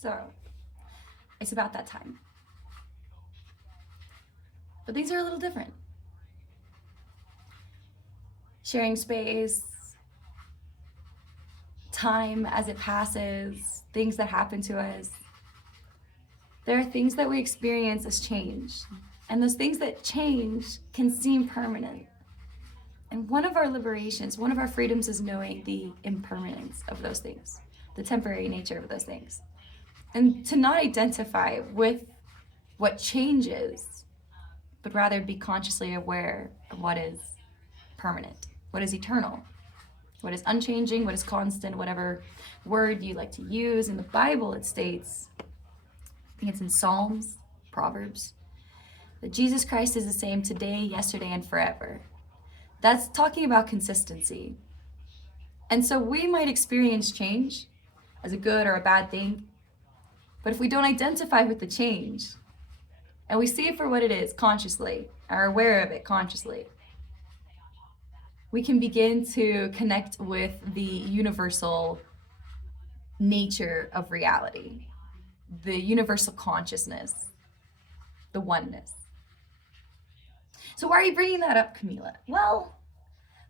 So it's about that time. But things are a little different. Sharing space, time as it passes, things that happen to us. There are things that we experience as change. And those things that change can seem permanent. And one of our liberations, one of our freedoms is knowing the impermanence of those things, the temporary nature of those things. And to not identify with what changes, but rather be consciously aware of what is permanent, what is eternal, what is unchanging, what is constant, whatever word you like to use. In the Bible, it states, I think it's in Psalms, Proverbs, that Jesus Christ is the same today, yesterday, and forever. That's talking about consistency. And so we might experience change as a good or a bad thing, but if we don't identify with the change and we see it for what it is consciously, are aware of it consciously, we can begin to connect with the universal nature of reality, the universal consciousness, the oneness. So why are you bringing that up, Camila? Well,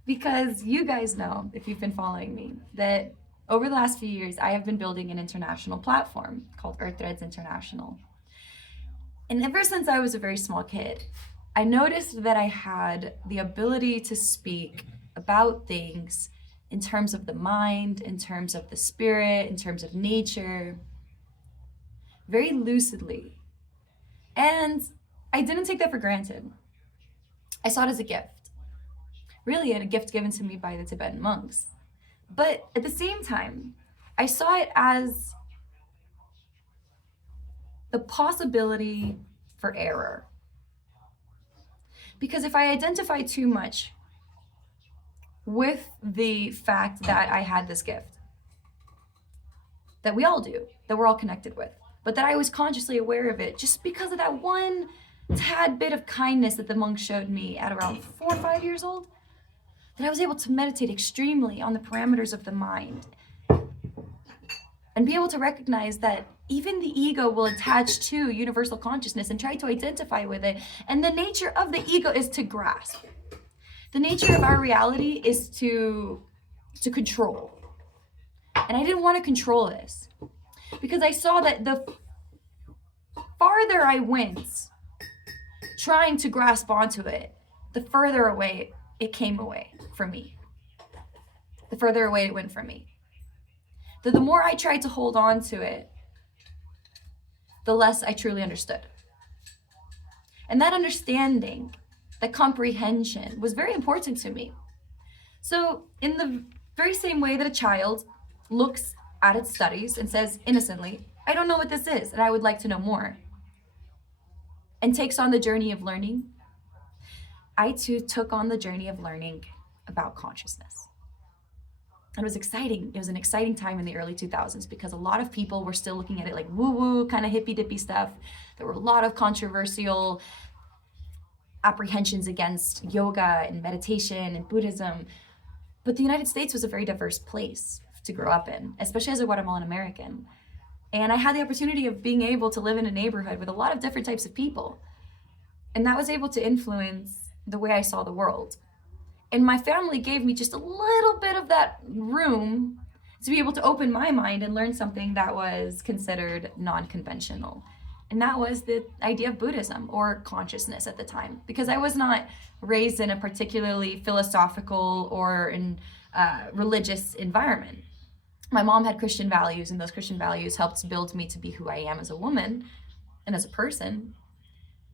because you guys know, if you've been following me, that over the last few years, I have been building an international platform called EarthThreads International. And ever since I was a very small kid, I noticed that I had the ability to speak about things in terms of the mind, in terms of the spirit, in terms of nature, very lucidly. And I didn't take that for granted. I saw it as a gift. Really, a gift given to me by the Tibetan monks. But at the same time, I saw it as the possibility for error. Because if I identify too much with the fact that I had this gift, that we all do, that we're all connected with, but that I was consciously aware of it just because of that one tad bit of kindness that the monks showed me at around 4 or 5 years old, that I was able to meditate extremely on the parameters of the mind and be able to recognize that even the ego will attach to universal consciousness and try to identify with it. And the nature of the ego is to grasp. The nature of our reality is to control. And I didn't want to control this because I saw that the farther I went trying to grasp onto it, the further away it came away from me. The further away it went from me. The more I tried to hold on to it, the less I truly understood. And that understanding, that comprehension was very important to me. So in the very same way that a child looks at its studies and says innocently, I don't know what this is and I would like to know more, and takes on the journey of learning, I too took on the journey of learning about consciousness. And it was exciting. It was an exciting time in the early 2000s because a lot of people were still looking at it like woo-woo, kind of hippy-dippy stuff. There were a lot of controversial apprehensions against yoga and meditation and Buddhism. But the United States was a very diverse place to grow up in, especially as a Guatemalan American. And I had the opportunity of being able to live in a neighborhood with a lot of different types of people. And that was able to influence the way I saw the world. And my family gave me just a little bit of that room to be able to open my mind and learn something that was considered non-conventional. And that was the idea of Buddhism or consciousness at the time, because I was not raised in a particularly philosophical or religious environment. My mom had Christian values, and those Christian values helped build me to be who I am as a woman and as a person.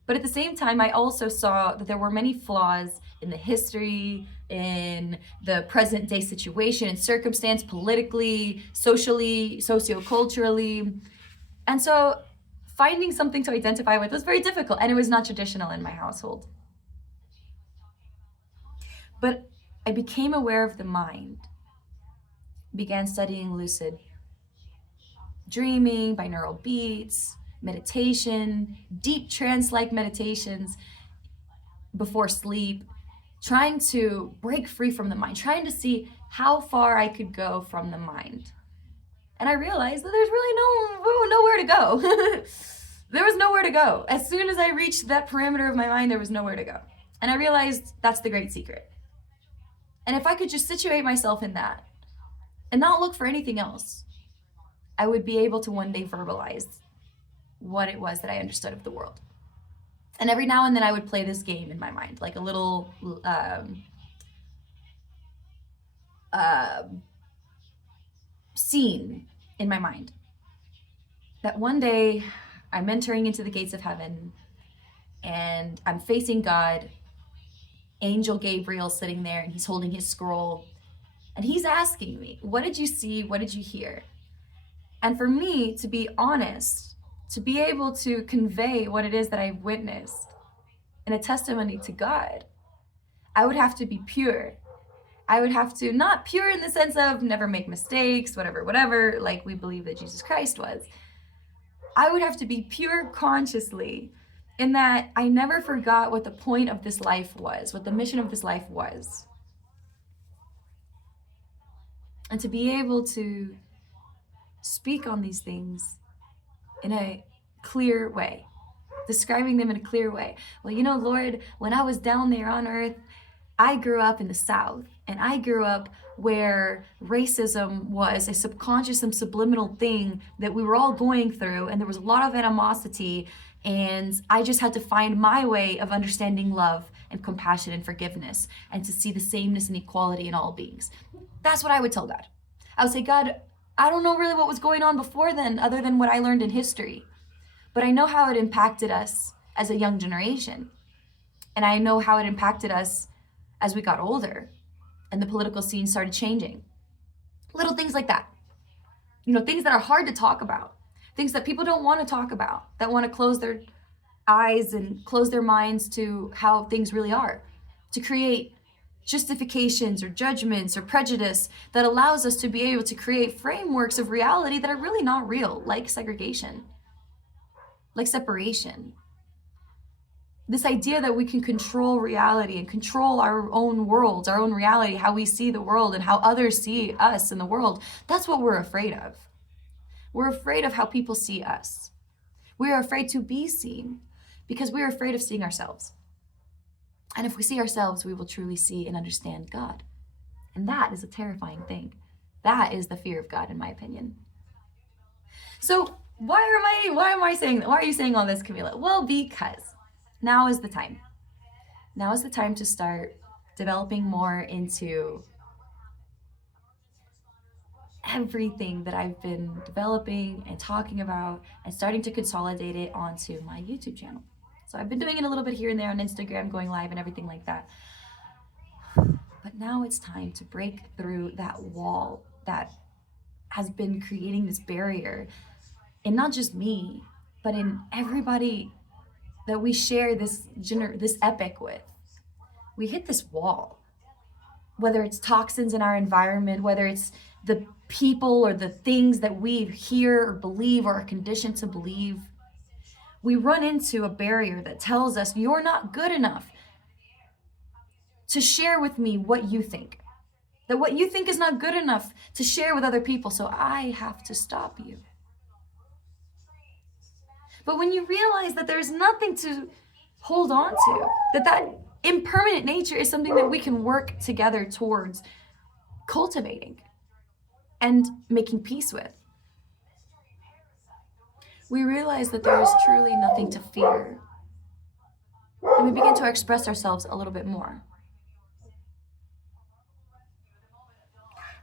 But at the same time, I also saw that there were many flaws in the history, in the present day situation and circumstance, politically, socially, socioculturally. And so finding something to identify with was very difficult, and it was not traditional in my household. But I became aware of the mind, began studying lucid dreaming, binaural beats, meditation, deep trance-like meditations before sleep, trying to break free from the mind, trying to see how far I could go from the mind. And I realized that there's really nowhere to go. There was nowhere to go. As soon as I reached that parameter of my mind, there was nowhere to go. And I realized that's the great secret. And if I could just situate myself in that and not look for anything else, I would be able to one day verbalize what it was that I understood of the world. And every now and then I would play this game in my mind, like a little scene in my mind. That one day I'm entering into the gates of heaven and I'm facing God. Angel Gabriel sitting there and he's holding his scroll. And he's asking me, what did you see? What did you hear? And for me, to be honest, to be able to convey what it is that I've witnessed in a testimony to God, I would have to be pure. I would have to, not pure in the sense of never make mistakes, whatever, like we believe that Jesus Christ was. I would have to be pure consciously in that I never forgot what the point of this life was, what the mission of this life was. And to be able to speak on these things in a clear way, describing them in a clear way. Well, you know, Lord, when I was down there on earth, I grew up in the South, and I grew up where racism was a subconscious and subliminal thing that we were all going through, and there was a lot of animosity, and I just had to find my way of understanding love and compassion and forgiveness, and to see the sameness and equality in all beings. That's what I would tell God. I would say, God, I don't know really what was going on before then, other than what I learned in history, but I know how it impacted us as a young generation, and I know how it impacted us as we got older and the political scene started changing. Little things like that. You know, things that are hard to talk about, things that people don't want to talk about, that want to close their eyes and close their minds to how things really are, to create justifications or judgments or prejudice that allows us to be able to create frameworks of reality that are really not real, like segregation, like separation. This idea that we can control reality and control our own worlds, our own reality, how we see the world and how others see us in the world, that's what we're afraid of. We're afraid of how people see us. We are afraid to be seen because we're afraid of seeing ourselves. And if we see ourselves, we will truly see and understand God. And that is a terrifying thing. That is the fear of God, in my opinion. So why am I saying that? Why are you saying all this, Camila? Well, because now is the time. Now is the time to start developing more into everything that I've been developing and talking about and starting to consolidate it onto my YouTube channel. So I've been doing it a little bit here and there on Instagram, going live and everything like that. But now it's time to break through that wall that has been creating this barrier in not just me, but in everybody that we share this epic with. We hit this wall, whether it's toxins in our environment, whether it's the people or the things that we hear or believe or are conditioned to believe. We run into a barrier that tells us you're not good enough to share with me what you think. That what you think is not good enough to share with other people, so I have to stop you. But when you realize that there's nothing to hold on to, that impermanent nature is something that we can work together towards cultivating and making peace with, we realize that there is truly nothing to fear. And we begin to express ourselves a little bit more.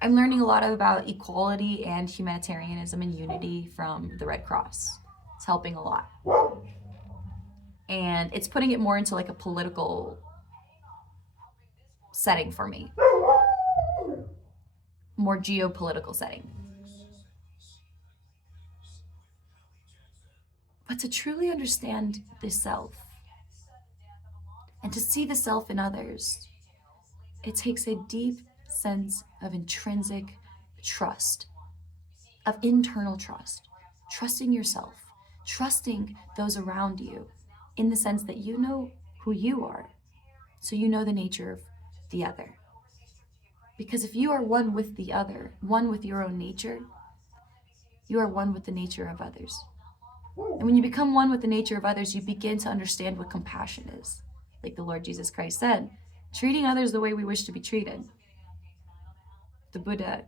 I'm learning a lot about equality and humanitarianism and unity from the Red Cross. It's helping a lot. And it's putting it more into like a political setting for me. More geopolitical setting. But to truly understand the self and to see the self in others, it takes a deep sense of intrinsic trust, of internal trust, trusting yourself, trusting those around you in the sense that you know who you are, so you know the nature of the other. Because if you are one with the other, one with your own nature, you are one with the nature of others. And when you become one with the nature of others, you begin to understand what compassion is. Like the Lord Jesus Christ said, treating others the way we wish to be treated. The Buddha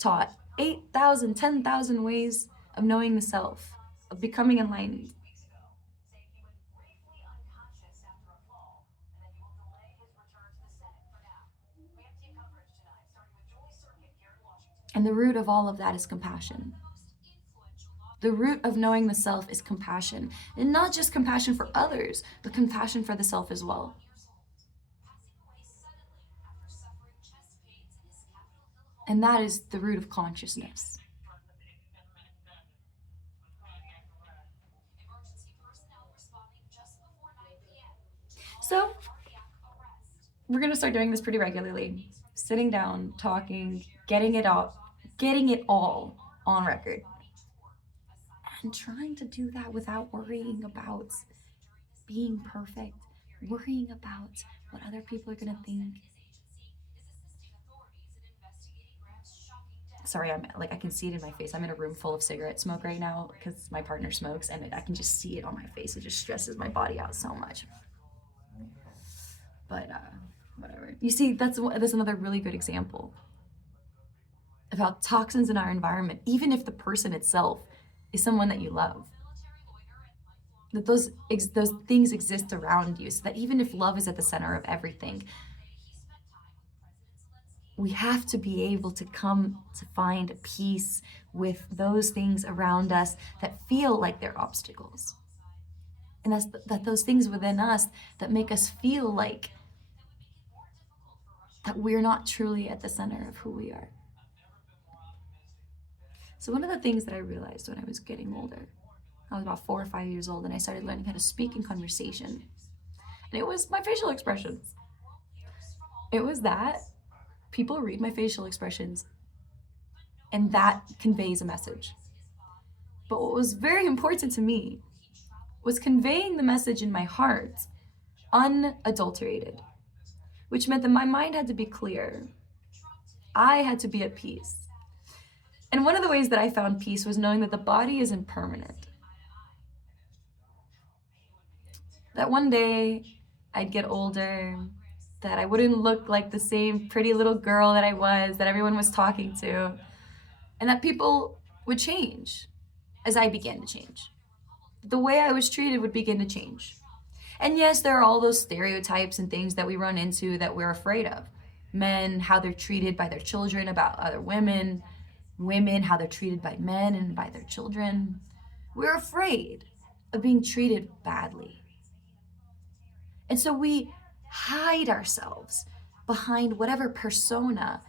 taught 8,000, 10,000 ways of knowing the self, of becoming enlightened. And the root of all of that is compassion. The root of knowing the self is compassion. And not just compassion for others, but compassion for the self as well. And that is the root of consciousness. So, we're going to start doing this pretty regularly. Sitting down, talking, getting it all on record. And trying to do that without worrying about being perfect, worrying about what other people are going to think. Sorry, I can see it in my face. I'm in a room full of cigarette smoke right now because my partner smokes, and I can just see it on my face. It just stresses my body out so much. But whatever. You see, that's another really good example of how toxins in our environment, even if the person itself is someone that you love, that those things exist around you, so that even if love is at the center of everything, we have to be able to come to find peace with those things around us that feel like they're obstacles. And that those things within us that make us feel like that we're not truly at the center of who we are. So one of the things that I realized when I was getting older, I was about 4 or 5 years old, and I started learning how to speak in conversation. And it was my facial expressions. It was that people read my facial expressions, and that conveys a message. But what was very important to me was conveying the message in my heart unadulterated, which meant that my mind had to be clear. I had to be at peace. And one of the ways that I found peace was knowing that the body is impermanent. That one day I'd get older, that I wouldn't look like the same pretty little girl that I was, that everyone was talking to, and that people would change as I began to change. The way I was treated would begin to change. And yes, there are all those stereotypes and things that we run into that we're afraid of. Men, how they're treated by their children about other women. Women, how they're treated by men and by their children. We're afraid of being treated badly. And so we hide ourselves behind whatever persona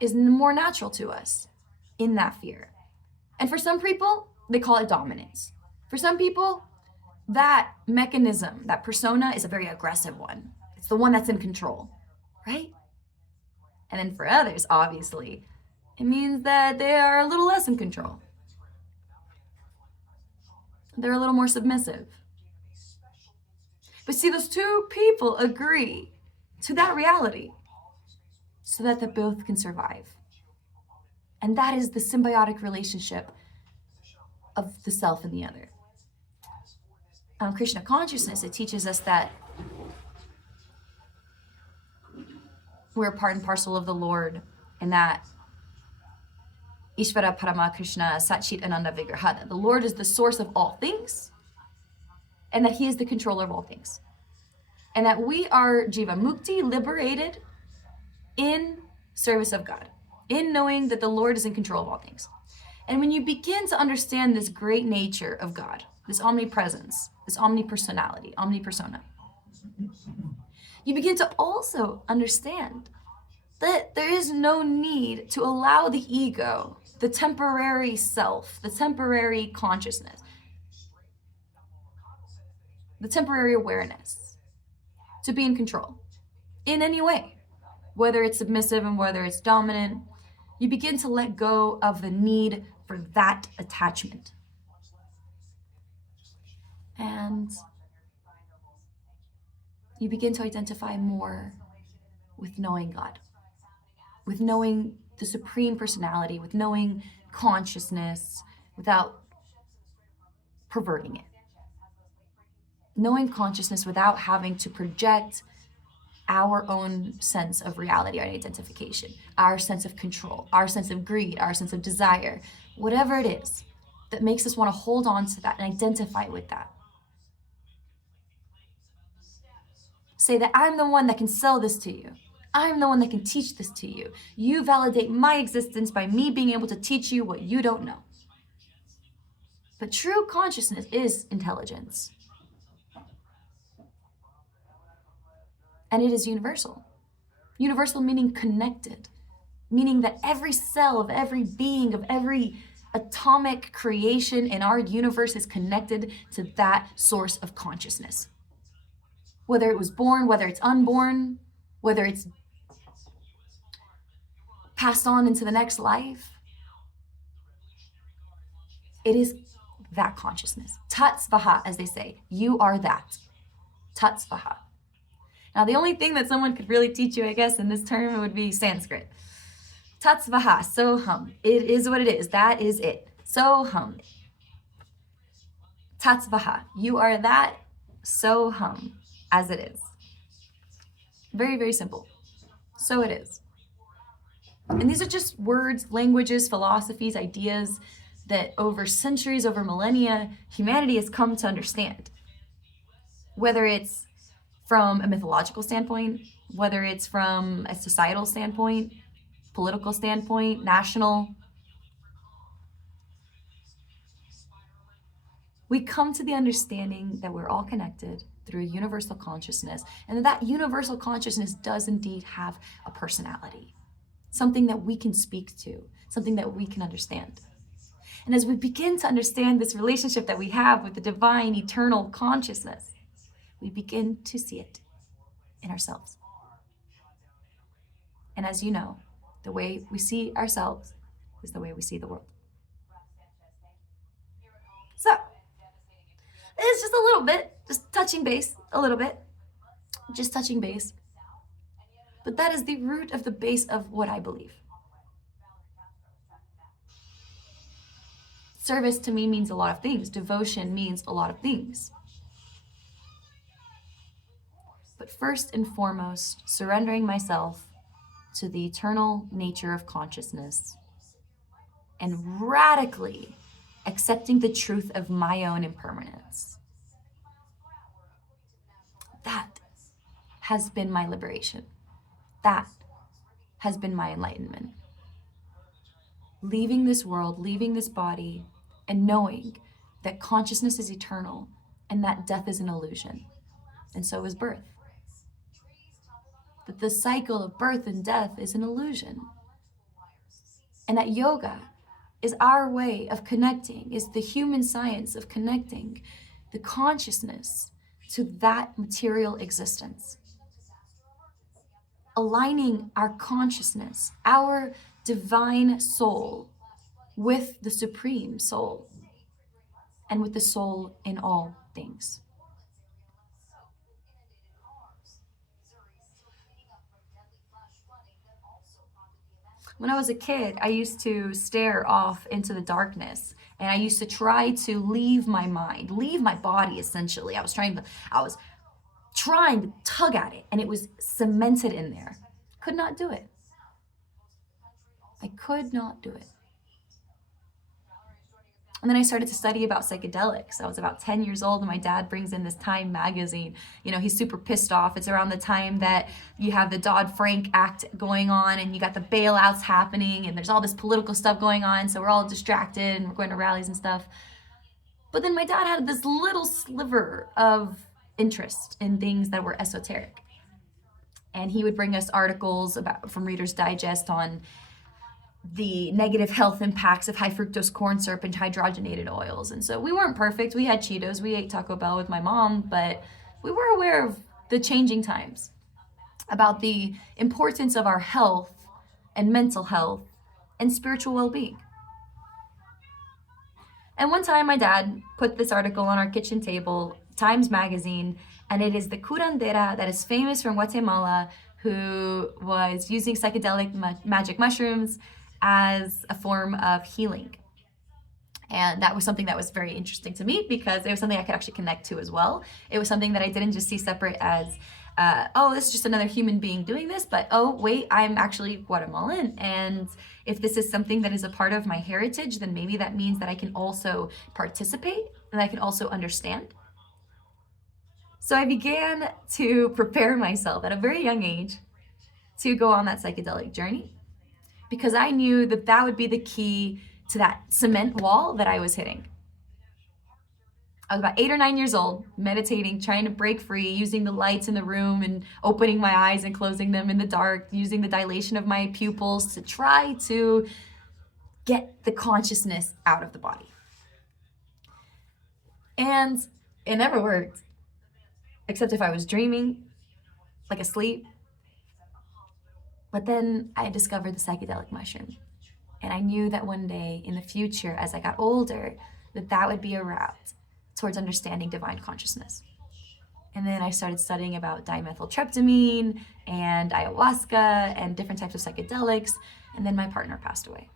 is more natural to us in that fear. And for some people, they call it dominance. For some people, that mechanism, that persona is a very aggressive one. It's the one that's in control, right? And then for others, obviously, it means that they are a little less in control. They're a little more submissive. But see, those two people agree to that reality so that they both can survive. And that is the symbiotic relationship of the self and the other. Krishna consciousness, it teaches us that we're part and parcel of the Lord, and that Ishvara Parama Krishna Satchit Ananda Vigraha, that the Lord is the source of all things, and that He is the controller of all things. And that we are Jiva Mukti, liberated in service of God, in knowing that the Lord is in control of all things. And when you begin to understand this great nature of God, this omnipresence, this omnipersonality, omnipersona, you begin to also understand that there is no need to allow the ego, the temporary self, the temporary consciousness, the temporary awareness to be in control in any way, whether it's submissive and whether it's dominant. You begin to let go of the need for that attachment. And you begin to identify more with knowing God, with knowing the Supreme Personality, with knowing consciousness without perverting it. Knowing consciousness without having to project our own sense of reality or identification, our sense of control, our sense of greed, our sense of desire, whatever it is that makes us want to hold on to that and identify with that. Say that I'm the one that can sell this to you. I'm the one that can teach this to you. You validate my existence by me being able to teach you what you don't know. But true consciousness is intelligence. And it is universal. Universal meaning connected, meaning that every cell of every being, of every atomic creation in our universe is connected to that source of consciousness. Whether it was born, whether it's unborn, whether it's passed on into the next life, it is that consciousness. Tat Svaha, as they say. You are that. Tat Svaha. Now, the only thing that someone could really teach you, I guess, in this term would be Sanskrit. Tat Svaha, Soham. It is what it is. That is it. Soham. Tat Svaha. You are that. Soham. As it is. Very, very simple. So it is. And these are just words, languages, philosophies, ideas that over centuries, over millennia, humanity has come to understand. Whether it's from a mythological standpoint, whether it's from a societal standpoint, political standpoint, national. We come to the understanding that we're all connected through a universal consciousness, and that universal consciousness does indeed have a personality, something that we can speak to, something that we can understand. And as we begin to understand this relationship that we have with the divine, eternal consciousness, we begin to see it in ourselves. And as you know, the way we see ourselves is the way we see the world. So, it's just a little bit, just touching base a little bit, just touching base. But that is the root of the base of what I believe. Service to me means a lot of things. Devotion means a lot of things. But first and foremost, surrendering myself to the eternal nature of consciousness and radically accepting the truth of my own impermanence. That has been my liberation. That has been my enlightenment. Leaving this world, leaving this body, and knowing that consciousness is eternal and that death is an illusion, and so is birth. That the cycle of birth and death is an illusion. And that yoga is our way of connecting, is the human science of connecting the consciousness to that material existence. Aligning our consciousness, our divine soul, with the supreme soul and with the soul in all things. When I was a kid, I used to stare off into the darkness, and I used to try to leave my mind, leave my body essentially. I was trying to tug at it, and it was cemented in there. Could not do it. I could not do it. And then I started to study about psychedelics. I was about 10 years old, and my dad brings in this Time magazine. You know, he's super pissed off. It's around the time that you have the Dodd-Frank Act going on, and you got the bailouts happening, and there's all this political stuff going on, so we're all distracted, and we're going to rallies and stuff. But then my dad had this little sliver of interest in things that were esoteric. And he would bring us articles from Reader's Digest on the negative health impacts of high fructose corn syrup and hydrogenated oils. And so we weren't perfect. We had Cheetos, we ate Taco Bell with my mom, but we were aware of the changing times, about the importance of our health and mental health and spiritual well-being. And one time my dad put this article on our kitchen table, Times magazine, and it is the curandera that is famous from Guatemala who was using psychedelic magic mushrooms as a form of healing. And that was something that was very interesting to me because it was something I could actually connect to as well. It was something that I didn't just see separate as, oh, this is just another human being doing this, but oh, wait, I'm actually Guatemalan. And if this is something that is a part of my heritage, then maybe that means that I can also participate and I can also understand. So I began to prepare myself at a very young age to go on that psychedelic journey because I knew that that would be the key to that cement wall that I was hitting. I was about 8 or 9 years old, meditating, trying to break free, using the lights in the room and opening my eyes and closing them in the dark, using the dilation of my pupils to try to get the consciousness out of the body. And it never worked, except if I was dreaming, like asleep. But then I discovered the psychedelic mushroom. And I knew that one day in the future, as I got older, that would be a route towards understanding divine consciousness. And then I started studying about dimethyltryptamine and ayahuasca and different types of psychedelics. And then my partner passed away.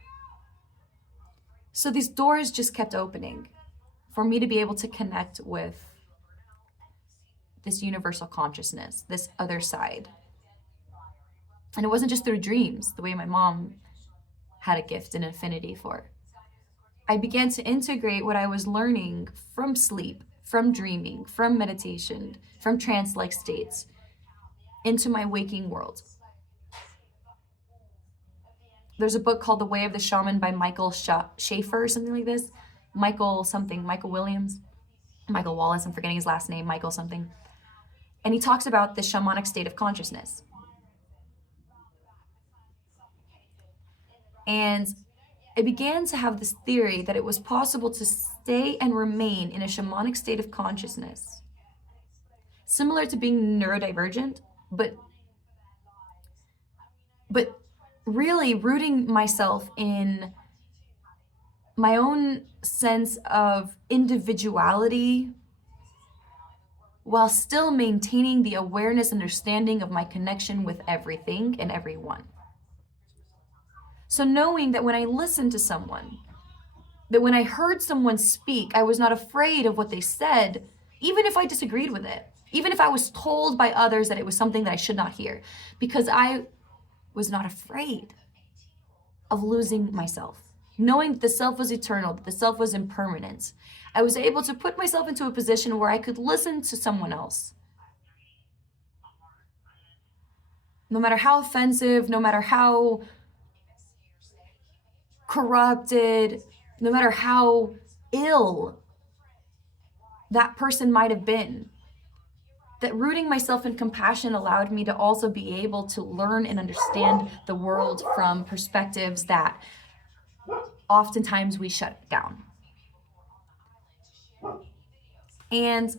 So these doors just kept opening for me to be able to connect with this universal consciousness, this other side. And it wasn't just through dreams, the way my mom had a gift and affinity for. I began to integrate what I was learning from sleep, from dreaming, from meditation, from trance-like states into my waking world. There's a book called The Way of the Shaman by Michael Schaefer or something like this. Michael Williams, Michael Wallace, I'm forgetting his last name, Michael something. And he talks about the shamanic state of consciousness. And I began to have this theory that it was possible to stay and remain in a shamanic state of consciousness, similar to being neurodivergent, but really rooting myself in my own sense of individuality while still maintaining the awareness and understanding of my connection with everything and everyone. So knowing that when I listened to someone, that when I heard someone speak, I was not afraid of what they said, even if I disagreed with it, even if I was told by others that it was something that I should not hear, because I was not afraid of losing myself. Knowing that the self was eternal, that the self was impermanent, I was able to put myself into a position where I could listen to someone else. No matter how offensive, no matter how corrupted, no matter how ill that person might have been, that rooting myself in compassion allowed me to also be able to learn and understand the world from perspectives that oftentimes we shut down. And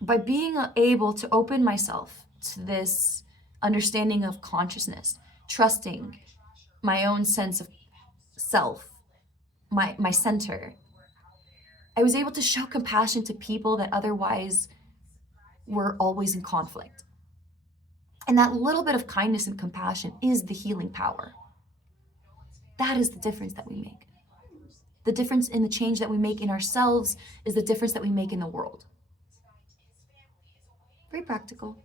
by being able to open myself to this understanding of consciousness, trusting my own sense of self, my center, I was able to show compassion to people that otherwise were always in conflict. And that little bit of kindness and compassion is the healing power. That is the difference that we make. The difference in the change that we make in ourselves is the difference that we make in the world. Very practical,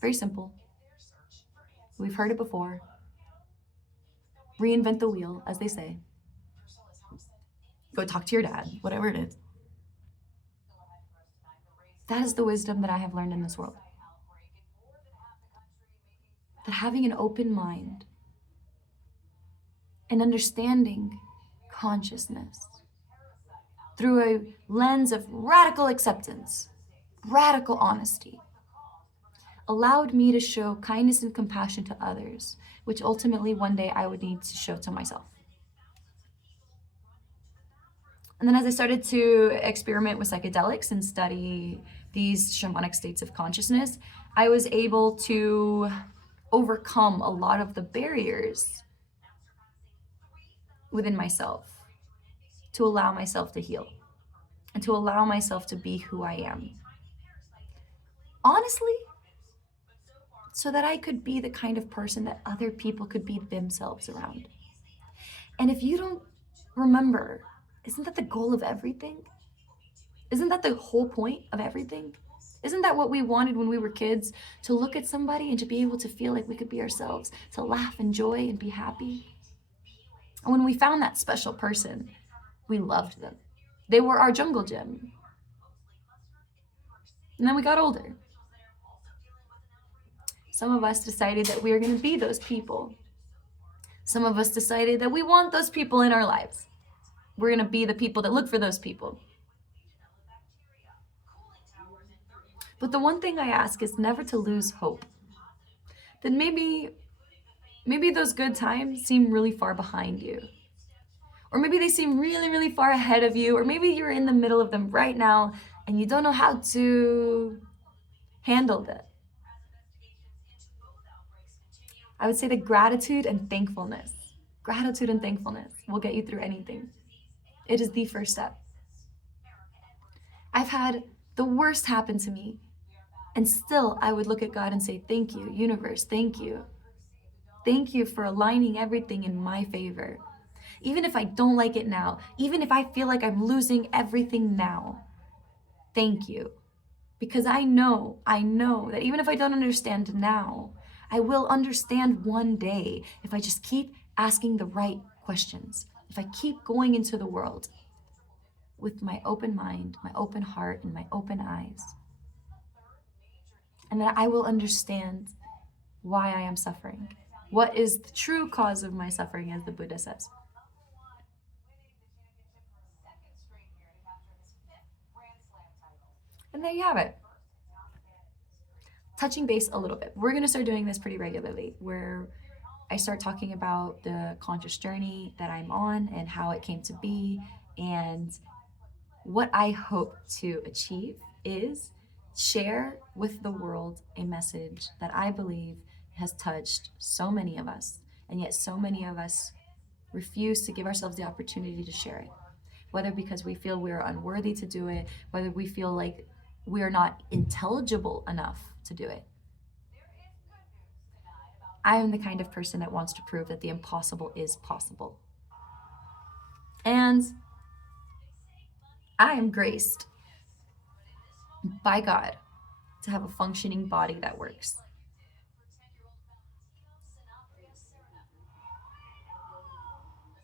very simple. We've heard it before. Reinvent the wheel, as they say. Go talk to your dad, whatever it is. That is the wisdom that I have learned in this world. That having an open mind and understanding consciousness through a lens of radical acceptance, radical honesty, allowed me to show kindness and compassion to others, which ultimately one day I would need to show to myself. And then as I started to experiment with psychedelics and study these shamanic states of consciousness, I was able to overcome a lot of the barriers within myself to allow myself to heal and to allow myself to be who I am. Honestly, so that I could be the kind of person that other people could be themselves around. And if you don't remember, isn't that the goal of everything? Isn't that the whole point of everything? Isn't that what we wanted when we were kids? To look at somebody and to be able to feel like we could be ourselves, to laugh and joy and be happy. And when we found that special person, we loved them. They were our jungle gym. And then we got older. Some of us decided that we were going to be those people. Some of us decided that we want those people in our lives. We're going to be the people that look for those people. But the one thing I ask is never to lose hope. That maybe those good times seem really far behind you. Or maybe they seem really, really far ahead of you. Or maybe you're in the middle of them right now and you don't know how to handle that. I would say that gratitude and thankfulness will get you through anything. It is the first step. I've had the worst happen to me, and still I would look at God and say, thank you, universe, thank you. Thank you for aligning everything in my favor. Even if I don't like it now, even if I feel like I'm losing everything now, thank you. Because I know that even if I don't understand now, I will understand one day if I just keep asking the right questions. If I keep going into the world with my open mind, my open heart, and my open eyes. And that I will understand why I am suffering. What is the true cause of my suffering, as the Buddha says. And there you have it. Touching base a little bit. We're going to start doing this pretty regularly, where I start talking about the conscious journey that I'm on and how it came to be. And what I hope to achieve is share with the world a message that I believe has touched so many of us. And yet so many of us refuse to give ourselves the opportunity to share it. Whether because we feel we're unworthy to do it, whether we feel like we're not intelligible enough to do it. I am the kind of person that wants to prove that the impossible is possible. And I am graced by God to have a functioning body that works.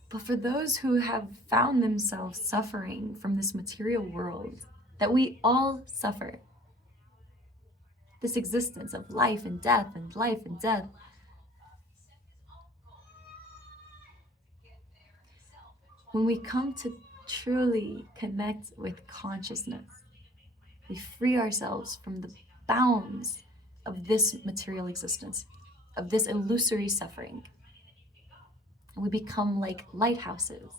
But for those who have found themselves suffering from this material world, that we all suffer, this existence of life and death and life and death, when we come to truly connect with consciousness, we free ourselves from the bounds of this material existence, of this illusory suffering. And we become like lighthouses,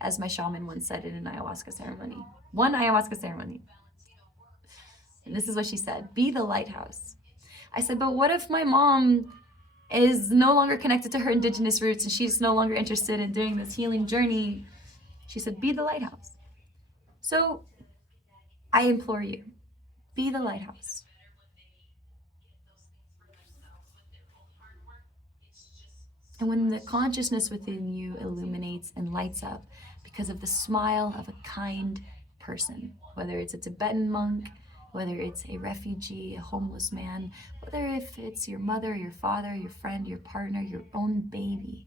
as my shaman once said in an ayahuasca ceremony. One ayahuasca ceremony. And this is what she said: be the lighthouse. I said, but what if my mom is no longer connected to her indigenous roots and she's no longer interested in doing this healing journey? She said, be the lighthouse. So I implore you, be the lighthouse. And when the consciousness within you illuminates and lights up because of the smile of a kind person, whether it's a Tibetan monk, whether it's a refugee, a homeless man, whether if it's your mother, your father, your friend, your partner, your own baby,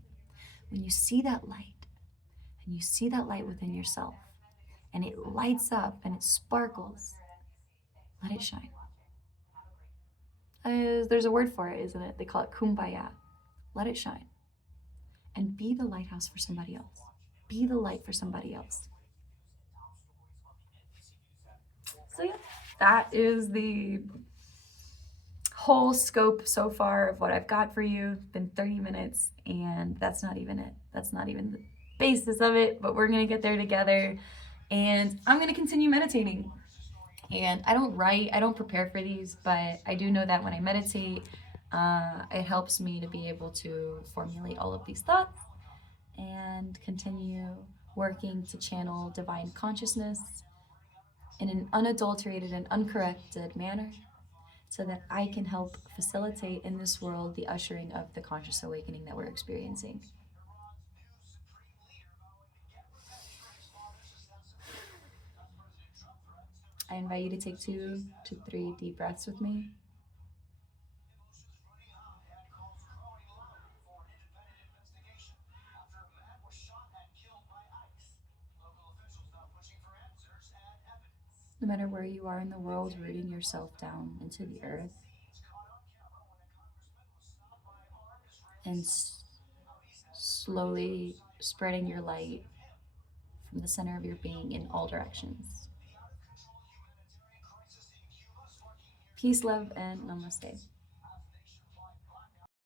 when you see that light, and you see that light within yourself, and it lights up and it sparkles, let it shine. There's a word for it, isn't it? They call it kumbaya. Let it shine. And be the lighthouse for somebody else. Be the light for somebody else. So yeah, that is the whole scope so far of what I've got for you. It's been 30 minutes, and that's not even it. That's not even the basis of it, but we're gonna get there together. And I'm gonna continue meditating. And I don't write, I don't prepare for these, but I do know that when I meditate, it helps me to be able to formulate all of these thoughts and continue working to channel divine consciousness in an unadulterated and uncorrected manner, so that I can help facilitate in this world the ushering of the conscious awakening that we're experiencing. I invite you to take 2 to 3 deep breaths with me. No matter where you are in the world, rooting yourself down into the earth and slowly spreading your light from the center of your being in all directions. Peace, love, and namaste.